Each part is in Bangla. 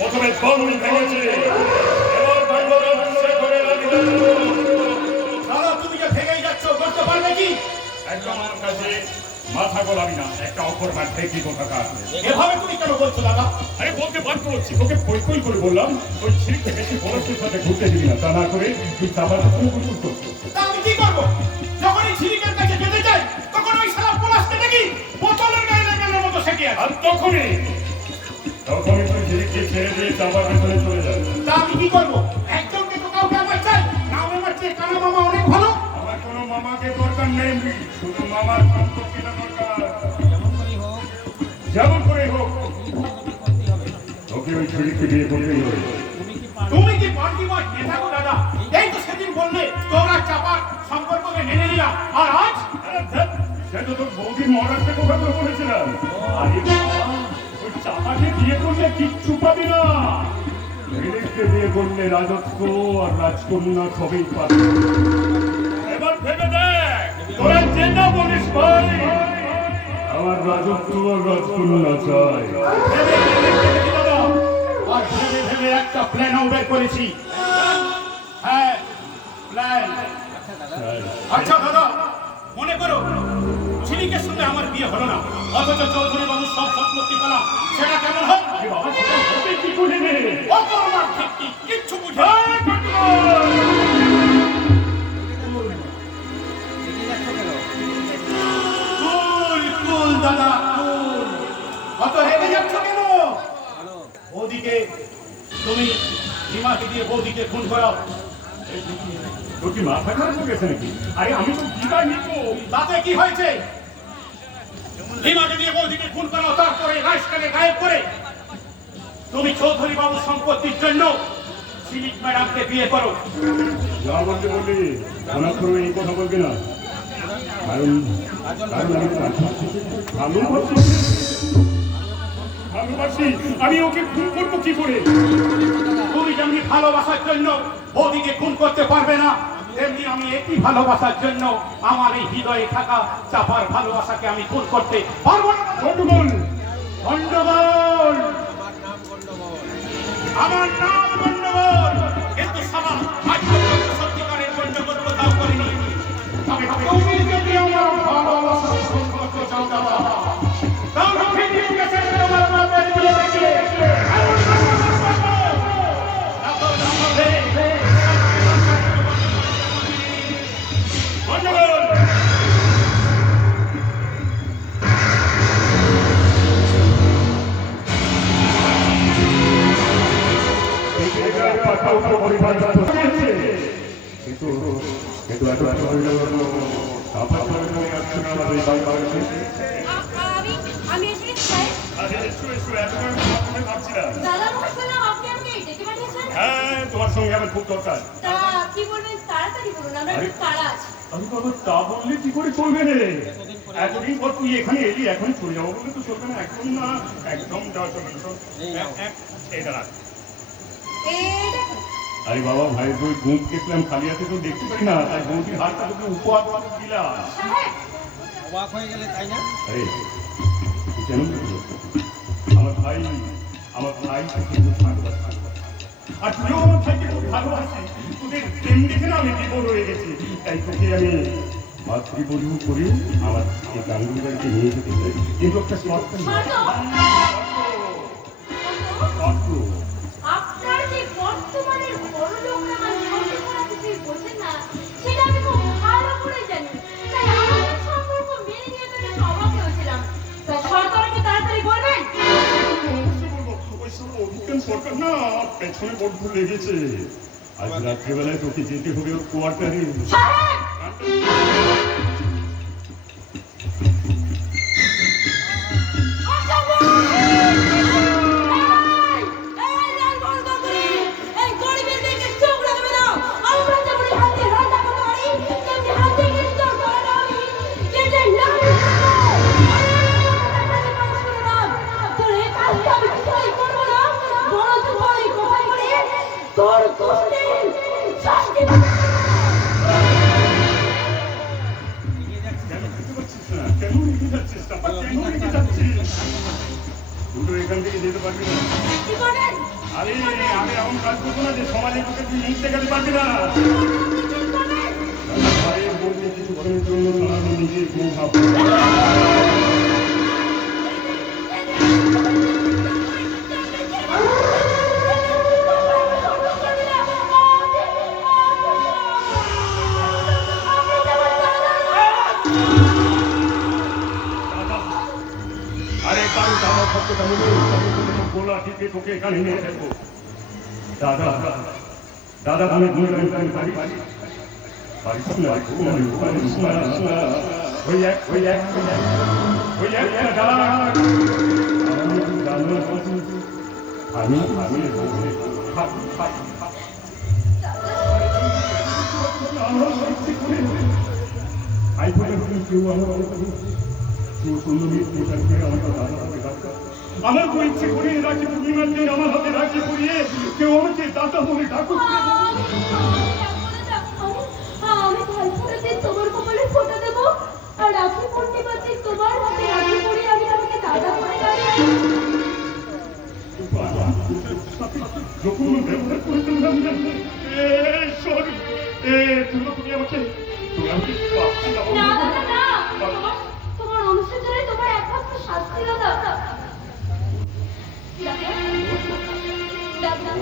প্রথমে বলুন ভেঙেছে, দাদা তুমি যে ভেঙেই যাচ্ছ, করতে পারবে কি? একদম আমার কাছে মাথা গোলামি না, একটা অক্ষর মাঠে কি কথা কাজ। এভাবে তুমি কেন বলছো দাদা? আরে বলতে বাধ্য হচ্ছি, তোকে পই পই করে বললাম ওই ছিটকে বেশি বরফের সাথে ঘুরতে দিবি না, তা না করে তুই চাপার কুকুর করছো। তা আমি কি করবো? যখন এই ঝিলিকের কাছে যেতে চাই তখন ওই সারা পলাশকে দেখি বোতলের গায়ে লাগানোর মতো সেকে আছে। আর তখনই তুই ঝিলিককে ছেড়ে দিয়ে চাপার ভেতরে চলে যাবে। তা আমি কি করবো? একজনকে তো কাউকে আমার চাই না, আমার চেয়ে কানা মামা অনেক ভালো। আমার কোনো মামাকে দরকার নেই, শুধু মামার সম্পত্তিটা দরকার। যেমন করেই হোক ওকে ওই ছেলেকে বিয়ে করতেই হবে। তুমি কি পার্টিবাজ নেতা গো দাদা? এই তো সেদিন বললে তোমরা চাপার সম্পর্ককে মেনে নিলা, আর আজ সে তো তোর বৌদির মহারাজকে কথা করে বলেছিলাম। আরে ওই চাপাকে বিয়ে করলে কিচ্ছু পাবি না, ছেলেকে বিয়ে করলে রাজত্ব আর রাজকন্যা সবই পাবি। এবার ভেবে দেখ, তোরা যেটা বলিস ভাই, আমার রাজত্ব আর রাজকন্যা চাই। আর ভেবে ভেবে একটা প্ল্যানও বের করেছি। হ্যাঁ, প্ল্যান। আচ্ছা দাদা, মনে করো ঝিলিকের সঙ্গে আমার বিয়ে হলো না, অথচ চৌধুরী বাবু সব সম্পত্তি পেলাম, সেটা কেমন হয়? বাবা সেটা হবে কি করে রে? অপরমার ঠিক কিচ্ছু বুঝে কুল দাদা কুল। অত রেগে যাচ্ছ কেন? ওদিকে তুমি হিমাকে দিয়ে বৌদিকে খুন করাও। তোর কি মাথা খারাপ হয়ে গেছে নাকি? আরে আমি তো বিদায় নিব। তাতে কি হয়েছে? হিমাকে দিয়ে বৌদিকে খুন করাও, তারপরে লাশটাকে গায়েব করে তুমি চৌধুরী বাবুর সম্পত্তির জন্য ঝিলিক ম্যাডামকে বিয়ে করো। যা বলতে বললি অনাথ করে এই কথা বলবি না, কারণ আমি ভালোবাসি, আমি ওকে খুন করবো কি করে? তুমি যেমনি ভালোবাসার জন্য বৌদিকে খুন করতে পারবে না, তেমনি আমি একই ভালোবাসার জন্য আমার এই হৃদয়ে থাকা চাপার ভালোবাসাকে আমি খুন করতে পারবো না। গন্ডগোল গন্ডগোল, আমার নাম গন্ডগোল, কিন্তু সবার আজ পর্যন্ত সত্যিকারের গন্ডগোল কোথাও করিনি। তবে তুমি যদি আমার ভালোবাসা খুন করতে চাও দাদা, তাহলে ভিডিওকে শেষ করে আমার বাপের বিয়ে দেখে এমন গন্ডগোল। কিন্তু এত আমি এসে চাই দাদা মহাশয়, আপনি আমাকে ডেকে পাঠিয়েছেন? হ্যাঁ, তোমার সঙ্গে আমার খুব দরকার। তা কি বলবেন তাড়াতাড়ি বলুন, আমরা একটু তাড়া আছে। আমি বাবা তা বললে কি করে চলবে রে? এতদিন পর তুই এখানে এলি, এখন চলে যাবো বলে তো চলবে না। একদম না, একদম যাওয়া চলবে না। এটা রাখ। আরে বাবা ভাই, তুই গুঁত দেখলাম খালি হাতে তো দেখতে পারি না, তাই বৌদির হাতটা তোকে উপহার দিলাম। অবাক হয়ে গেলে তাই না? আরে তুই কেন বলছিস? আমার ভাই কিন্তু ভালোবাসে, আর তুইও আমার ভাইকে খুব ভালোবাসিস। তোদের প্রেম দেখে না আমি বিভোর হয়ে গেছি, তাই তোকে আমি মাতৃবধূ করে আমার এই গাঙ্গুলি বাড়িতে নিয়ে যেতে চাই, কিন্তু একটা শর্ত আপনার যে বর্তমানের বড় লোকরা আমাকে কিছুই বোঝেন না, সেটা আমি খুব ভালো করে জানি। তাই আমাদের সম্পর্ক মেনে নিয়ে তো একটু অবাক হয়েছিলাম। তা সরকারকে তাড়াতাড়ি বলবেন। অভিজ্ঞান সরকার না পেছনে বড্ড লেগেছে। আজ রাত্রেবেলায় তোকে যেতে হবে ওর কোয়ার্টারে। তোর গোষ্ঠীর শাস্তি কেন রেগে যাচ্ছিস? এখান থেকে যেতে পারবি না। কি করবেন? আরে আমি এমন কাজ করবো না যে সমাজের লোকে তুই মুখ দেখাতে পারবি না। কি করবেন? ভাইয়ের বলতে কিছুক্ষণের জন্য আমি নিজের বউ ভাববো। আরে কারণ দাদা সত্যটা বলে গোলা টিপে তোকে এখানে নিয়ে যাবো। দাদা দাদা আমি বাড়ি বাড়ি আমি আমার তো ইচ্ছে করে রাখি পূর্ণিমার দিন আমার হাতে রাখি পড়িয়ে কেউ আমাকে দাদা বলে ডাকুক। আমি ভাইফোঁটার দিন তোমার কপালে ফোঁটা দেবো আর রাখি পূর্ণিমার দিন তোমার হাতে রাখি পরিয়ে আমি আমাকে দাদা বলে ডাকবো। যখন ব্যবহার করেছিলাম তুমি আমাকে না দাদা না, তোমার অনুশোচনে তোমার একমাত্র শাস্তি দাদা। দাদা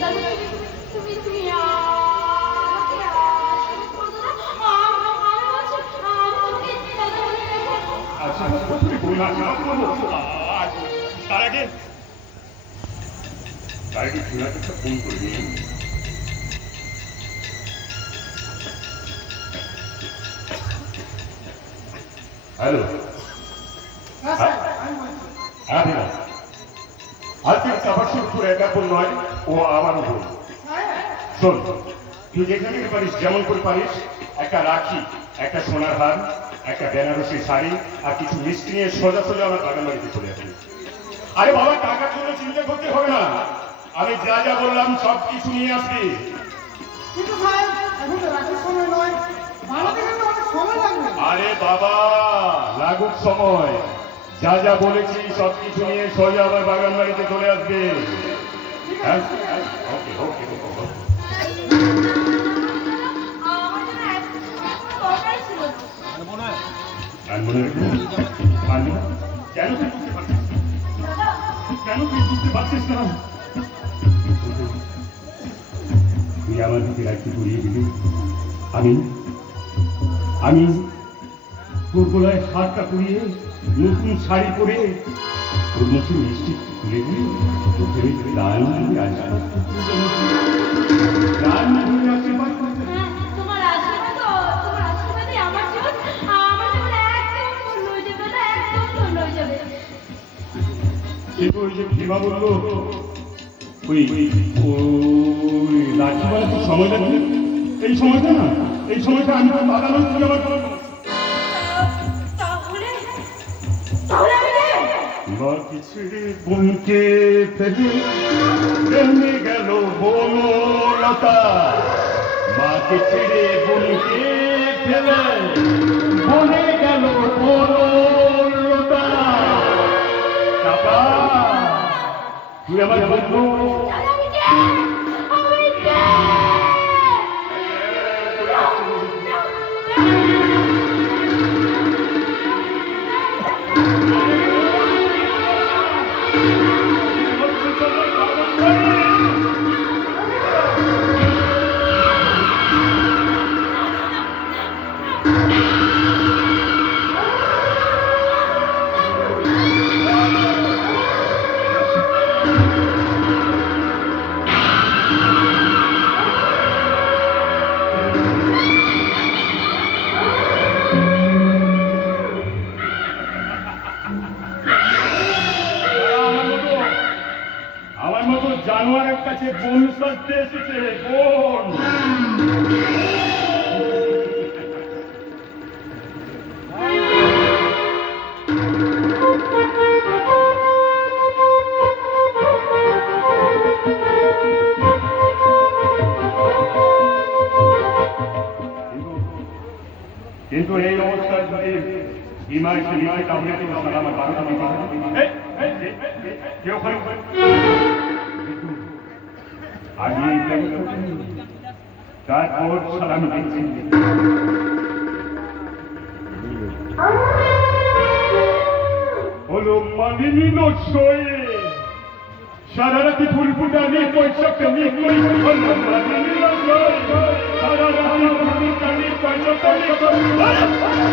দাদা তুমি তুমি আমাকে আশীর্বাদ করো না। আমি বলছি আমাকে দাদা বলে ডাকবো। আচ্ছা তার আগে একটা ফোন করে নিয়ে হ্যালো হ্যাঁ আজকে চাপার শুরু একা বোন নয়, ও আমারও বোন। শোন, তুই যেখানে পারিস যেমন করে পারিস একটা রাখি, একটা সোনার হার, একটা বেনারসি শাড়ি আর কিছু মিষ্টি নিয়ে সোজা সোজা আমার বাগান বাড়িতে চলে আসবি। আরে বাবা, টাকার জন্য চিন্তা করতে হবে না, আমি যা যা বললাম সব কিছু নিয়ে আসবি। কিন্তু সাহেব এখন তো রাখার সময় নয়, বানাতে কিন্তু অনেক সময় লাগবে। আরে বাবা, লাগুক সময়, যা যা বলেছি সব কিছু নিয়ে সোজা আমার বাগান বাড়িতে চলে আসবে। হ্যাঁ ওকে ওকে ওকে। আমার জন্য একটা দরকার ছিল। মনে হয় আর মনে রাখবো, পারবি না? কেন তুই বুঝতে পারছিস না? দাদা কেন তুই বুঝতে পারছিস না? তুই আমার দিকে রাখতে ঘুরিয়ে দিবি, আমি আমি তোর গলায় হাতটা পরিয়ে নতুন শাড়ি পরে তোর মুখে মিষ্টি তুলে দিয়ে তোকে গান ধরে আশীর্বাদ করতে। হ্যাঁ, তোমার আশীর্বাদে আমার জীবন একদম ধন্য হয়ে যাবে দাদা, একদম ধন্য হয়ে যাবে। কিন্তু ওই যে ভীমা বললো ওই রাখি বলে তো সময় লাগবে, এই সময়টা না, এই সময়টা আমি তো বাধা নয়, তুই আমার কোনো তাহলে তাহলে আমি নেই। মাকে ছেড়ে বোনকে ফেলে এমনি গেল বনলতা, মাকে ছেড়ে বোনকে ফেলে বনে গেল বনলতা। চাপা, তুই আমার বন্ধু। দাদা আমি কে? আমি কে? আমার মতো জানোয়ারের কাছে বোন সাজতে এসেছে, বোন। কিন্তু এই অবস্থায় যদি হিমায় হিমায় তাহলে তো সারা আমার বারোটা কেউ করে আগে তারপর সালামি দিচ্ছি হলো মানিনি নয় সারা রাতি ফুল ফুটানি পয়সা কমি করি হলো মানিনি নয় সারা রাতি ফুল ফুটানি পয়সা কমি